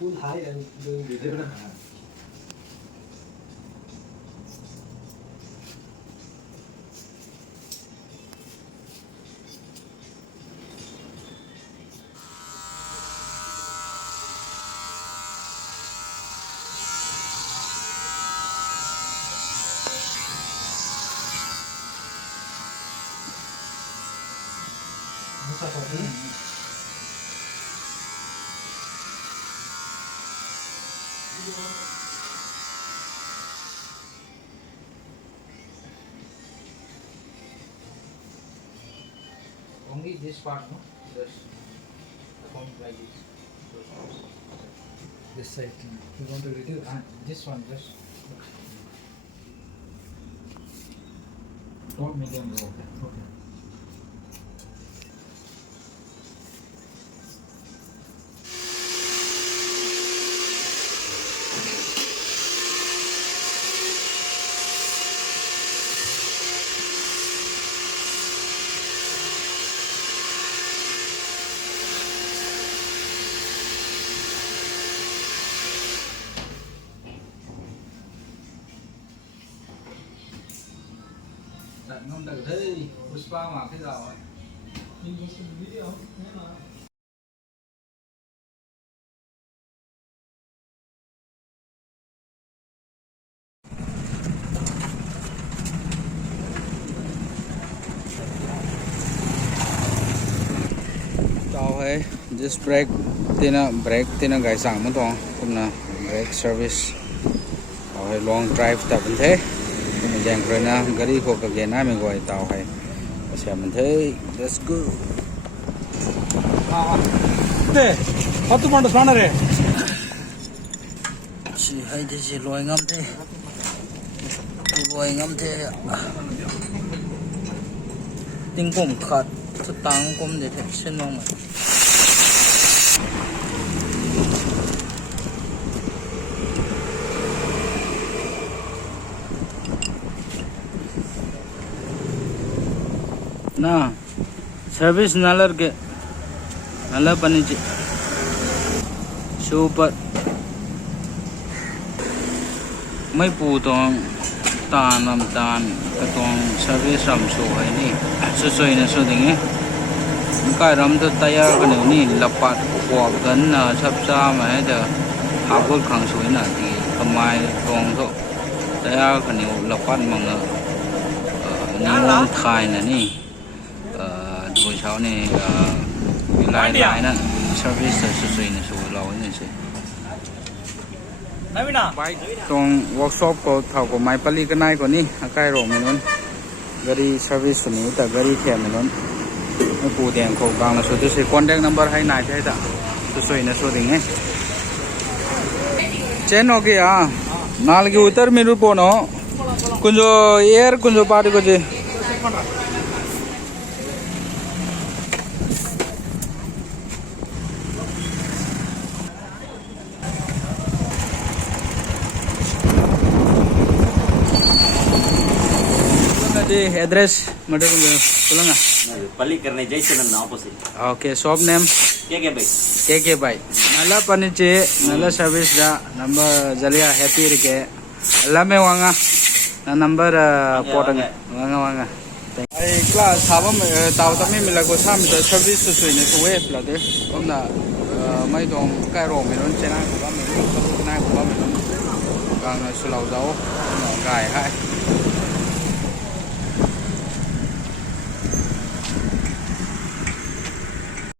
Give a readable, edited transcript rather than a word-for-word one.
phun thái em đừng bị thế đó. Sao vậy? Only this part, no? Just come like this. This side. You want to reduce? This one, just top medium low. Okay. Đặt ngâm đầu thế, Puspa mà cái nào ấy. Tao hay just brake tina gai sang mo tong kumna brake service. Tao hay long drive ta bên thế. Mình dàn rồi na gari ko ka gena mình gọi tao hay. Kasi mình thế let's go. 네. 밥도 만다 사나래. Chỉ hay thì chỉ loài ngâm thế. Loài ngâm thế. Tiếng cổng khát, thức tăng cổng để thấy xin mong mà. Na, service nalar ke, nalar panici, super. Mấy phụ tông tan làm tan cái tông service làm số hay nè số này số tiếng cái làm từ tay cái này nè lapat qua gần sắp xa mà hết giờ học được khang số này thì cầm mai tông thôi tay cái này lapat mà ngờ khai này nè buổi sáng này lại nè service số này số lâu này số trong workshop ko thau ko mai pali ka nai ko ni akai ro menon gari service ni ta gari the menon me pu deng ko gang la so to se contact number hai nai thai ta so ina so ding he chen no ke a nal ge utar me ru po no kunjo air kunjo pari ko je address madam tulunga Pali karne Jason and opposite. okay shop name KK bhai nala paniche nala service da number jalia happy rike lame wanga na number potanga wanga ai class sabam taw tami milago sam da service su ne so we plade omna mai dong kai ro me non chena ko ba me na ko ba me kang sulau dau gai hai